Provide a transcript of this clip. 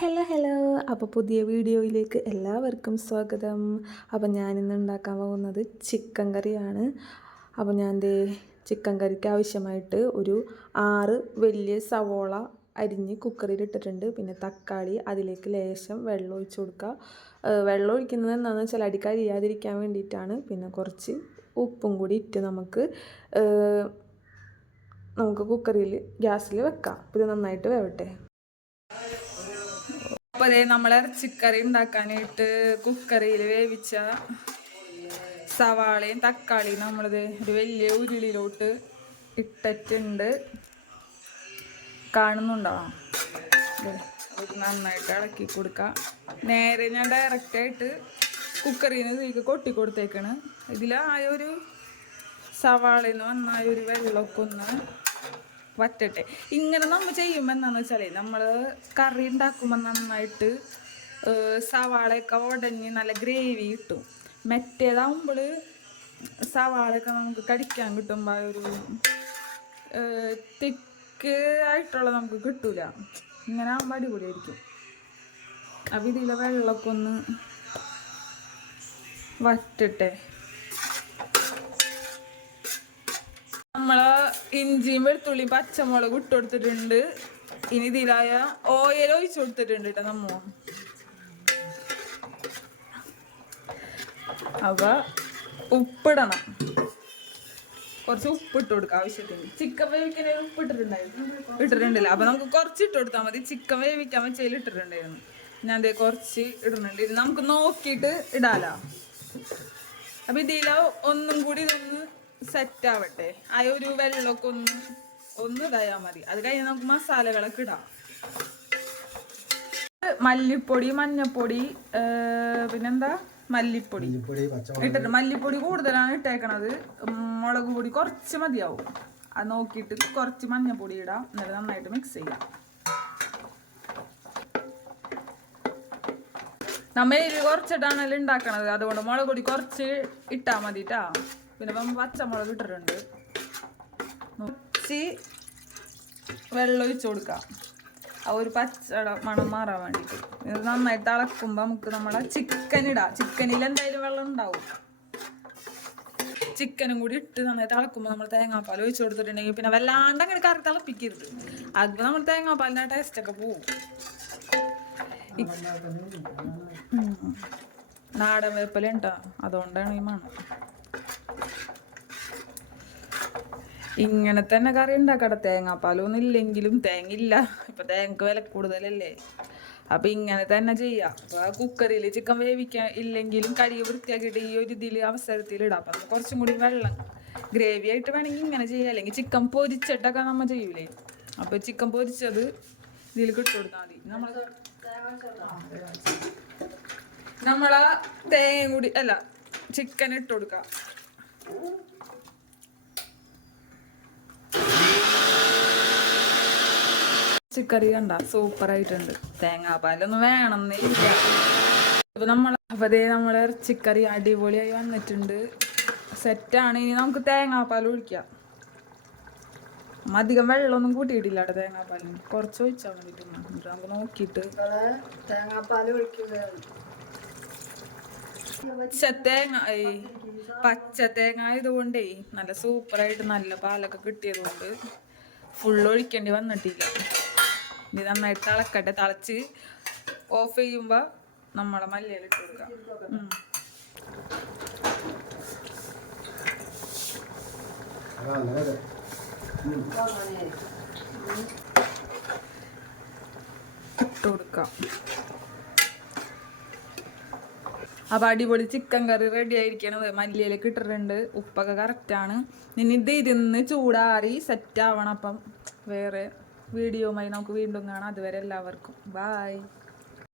Hello അപ്പോൾ പുതിയ വീഡിയോയിലേക്ക് എല്ലാവർക്കും സ്വാഗതം. അപ്പോൾ ഞാനിന്ന് ഉണ്ടാക്കാൻ പോകുന്നത് ചിക്കൻ കറിയാണ്. അപ്പോൾ ഞാൻ ചിക്കൻ കറിക്ക് ആവശ്യമായിട്ട് ഒരു 6 വലിയ സവോള അരിഞ്ഞ് കുക്കറിൽ ഇട്ടിട്ടുണ്ട്. പിന്നെ തക്കാളി, അതിലേക്ക് ലേശം വെള്ളം ഒഴിച്ച് കൊടുക്കുക. വെള്ളം ഒഴിക്കുന്നത് എന്താണെന്ന് വെച്ചാൽ അടി കരിയാതിരിക്കാൻ വേണ്ടിയിട്ടാണ്. പിന്നെ കുറച്ച് ഉപ്പും കൂടി ഇട്ട് നമുക്ക് കുക്കറിൽ ഗ്യാസിൽ വെക്കാം. ഇത് നന്നായിട്ട് വേവട്ടെ. അപ്പോൾ അതേ നമ്മൾ ഇറച്ചിക്കറി ഉണ്ടാക്കാനായിട്ട് കുക്കറിൽ വേവിച്ച സവാളയും തക്കാളിയും നമ്മളിത് ഒരു വലിയ ഉരുളിയിലോട്ട് ഇട്ടിട്ടുണ്ട്. കാണുന്നുണ്ടോ? അത് നന്നായിട്ട് ഇളക്കി കൊടുക്കാം. നേരെ ഞാൻ ഡയറക്റ്റായിട്ട് കുക്കറിൽ നിന്ന് ഇതിലേക്ക് കൊട്ടി കൊടുത്തേക്കാണ്. ഇതിലായൊരു സവാളയിൽ നിന്ന് വന്നായൊരു വെള്ളമൊക്കെ ഒന്ന് വറ്റട്ടെ. ഇങ്ങനെ നമ്മൾ ചെയ്യുമ്പോൾ എന്താണെന്ന് വെച്ചാൽ നമ്മൾ കറി ഉണ്ടാക്കുമ്പോൾ നന്നായിട്ട് സവാളയൊക്കെ ഉടഞ്ഞ് നല്ല ഗ്രേവി കിട്ടും. മറ്റേതാകുമ്പോൾ സവാളയൊക്കെ നമുക്ക് കടിക്കാൻ കിട്ടുമ്പോൾ ഒരു തിക്ക് ആയിട്ടുള്ള നമുക്ക് കിട്ടൂല. ഇങ്ങനെ ആകുമ്പോൾ അടിപൊളിയായിരിക്കും. അപ്പം ഇതിലെ വെള്ളമൊക്കെ ഒന്ന് വറ്റട്ടെ. നമ്മള് ഇഞ്ചിയും വെളുത്തുള്ളിയും പച്ചമുളക് ഇട്ട് കൊടുത്തിട്ടുണ്ട്. ഇനി ഇതിലായ ഓയിൽ ഒഴിച്ചു കൊടുത്തിട്ടുണ്ട് കേട്ടോ നമ്മ. അപ്പൊ ഉപ്പിടണം, കുറച്ച് ഉപ്പിട്ട് കൊടുക്കാം ആവശ്യത്തിന്. ചിക്കൻ വേവിക്കാൻ ഉപ്പ് ഇട്ടിട്ടുണ്ടല്ലോ. അപ്പൊ നമുക്ക് കുറച്ച് ഇട്ട് കൊടുത്താൽ മതി. ചിക്കൻ വേവിക്കാൻ വെച്ചതിൽ ഇട്ടിട്ടുണ്ടായിരുന്നു. ഞാൻ അതേ കുറച്ച് ഇടുന്നുണ്ട്. ഇത് നമുക്ക് നോക്കിയിട്ട് ഇടാലോ. അപ്പൊ ഇതിലോ ഒന്നും കൂടി ഇതൊന്ന് സെറ്റ് ആവട്ടെ. ആ ഒരു വെള്ളമൊക്കെ ഒന്ന് ഇതായാൽ മതി. അത് കഴിഞ്ഞ് നമുക്ക് മസാലകളൊക്കെ ഇടാം. മല്ലിപ്പൊടി, മഞ്ഞപ്പൊടി, പിന്നെന്താ മല്ലിപ്പൊടി ഇട്ടിട്ട് മല്ലിപ്പൊടി കൂടുതലാണ് ഇട്ടേക്കണത്. മുളക് പൊടി കുറച്ച് മതിയാവും. അത് നോക്കിയിട്ട് കുറച്ച് മഞ്ഞപ്പൊടി ഇടാം. എന്നിട്ട് നന്നായിട്ട് മിക്സ് ചെയ്യാം. നമ്മ എരിവ് കുറച്ചിട്ടാണല്ലോ ഉണ്ടാക്കണത്. അതുകൊണ്ട് മുളക് പൊടി കുറച്ച് ഇട്ടാൽ മതിട്ടാ. പിന്നെ പച്ചമുളക് ഇട്ടിട്ടുണ്ട്. കുറച്ച് വെള്ളം ഒഴിച്ചു കൊടുക്കാം. ആ ഒരു പച്ച മണം മാറാൻ വേണ്ടിയിട്ട്. ഇത് നന്നായിട്ട് തിളക്കുമ്പോൾ നമുക്ക് നമ്മളെ ചിക്കൻ ഇടാം. ചിക്കനിൽ എന്തായാലും വെള്ളം ഉണ്ടാവും. ചിക്കനും കൂടി ഇട്ട് നന്നായിട്ട് തിളക്കുമ്പോൾ നമ്മൾ തേങ്ങാപ്പാൽ ഒഴിച്ചു കൊടുത്തിട്ടുണ്ടെങ്കിൽ പിന്നെ വല്ലാണ്ട് അങ്ങനെ കറി തിളപ്പിക്കരുത്. അതിപ്പോൾ നമ്മൾ തേങ്ങാപ്പാലിൻ്റെ ടേസ്റ്റൊക്കെ പോവും. നാടൻ വേപ്പില ഉണ്ടോ, അതുകൊണ്ടാണ് ഈ മണം. ഇങ്ങനെ തന്നെ കറി ഉണ്ടാക്കട്ടെ. തേങ്ങാപ്പാലൊന്നും ഇല്ലെങ്കിലും, തേങ്ങയില്ല ഇപ്പൊ തേങ്ങക്ക് വില കൂടുതലല്ലേ. അപ്പൊ ഇങ്ങനെ തന്നെ ചെയ്യാം. അപ്പൊ കുക്കറിൽ ചിക്കൻ വേവിക്കാൻ ഇല്ലെങ്കിലും കഴുകി വൃത്തിയാക്കിയിട്ട് ഈ ഒരു ഇതിൽ അവസരത്തിൽ ഇടാം. അപ്പൊ കുറച്ചും കൂടി വെള്ളം ഗ്രേവി ആയിട്ട് വേണമെങ്കിൽ ഇങ്ങനെ ചെയ്യാം. അല്ലെങ്കിൽ ചിക്കൻ പൊരിച്ചിട്ടൊക്കെ നമ്മൾ ചെയ്യൂലേ. അപ്പൊ ചിക്കൻ പൊരിച്ചത് ഇതിൽ ഇട്ട് കൊടുത്താൽ മതി. നമ്മളാ തേങ്ങ കൂടി അല്ല ചിക്കൻ ഇട്ട് കൊടുക്കാം. ചിക്കറി കണ്ട സൂപ്പറായിട്ടുണ്ട്. തേങ്ങാപ്പാലൊന്നും വേണമെന്നില്ല. അപ്പൊ നമ്മളെ ഇറച്ചിക്കറി അടിപൊളിയായി വന്നിട്ടുണ്ട്. സെറ്റാണ്. ഇനി നമുക്ക് തേങ്ങാപ്പാൽ ഒഴിക്കാം. അധികം വെള്ളമൊന്നും കൂട്ടിയിട്ടില്ല കേട്ടോ. തേങ്ങാപ്പാലിന് കുറച്ച് ഒഴിച്ചാൽ വേണ്ടിട്ട് നമുക്ക് നോക്കിയിട്ട് പച്ച തേങ്ങ ആയതുകൊണ്ടേ നല്ല സൂപ്പറായിട്ട് നല്ല പാലൊക്കെ കിട്ടിയത് കൊണ്ട് ഫുള്ള് ഒഴിക്കേണ്ടി വന്നിട്ടില്ല. ഇത് നന്നായിട്ട് തിളക്കട്ടെ. തിളച്ച് ഓഫ് ചെയ്യുമ്പോ നമ്മളെ മല്ലിയില ഇട്ട് കൊടുക്കാം. ഇട്ട് കൊടുക്കാം. അപ്പൊ അടിപൊളി ചിക്കൻ കറി റെഡി ആയിരിക്കണത്. മല്ലിയിലേക്ക് ഇട്ടിട്ടുണ്ട്. ഉപ്പൊക്കെ കറക്റ്റാണ്. ഇനി ഇത് ഇരുന്ന് ചൂടാറി സെറ്റ് ആവണം. അപ്പം വേറെ വീഡിയോയുമായി നമുക്ക് വീണ്ടും കാണാം. അതുവരെ എല്ലാവർക്കും ബായ്.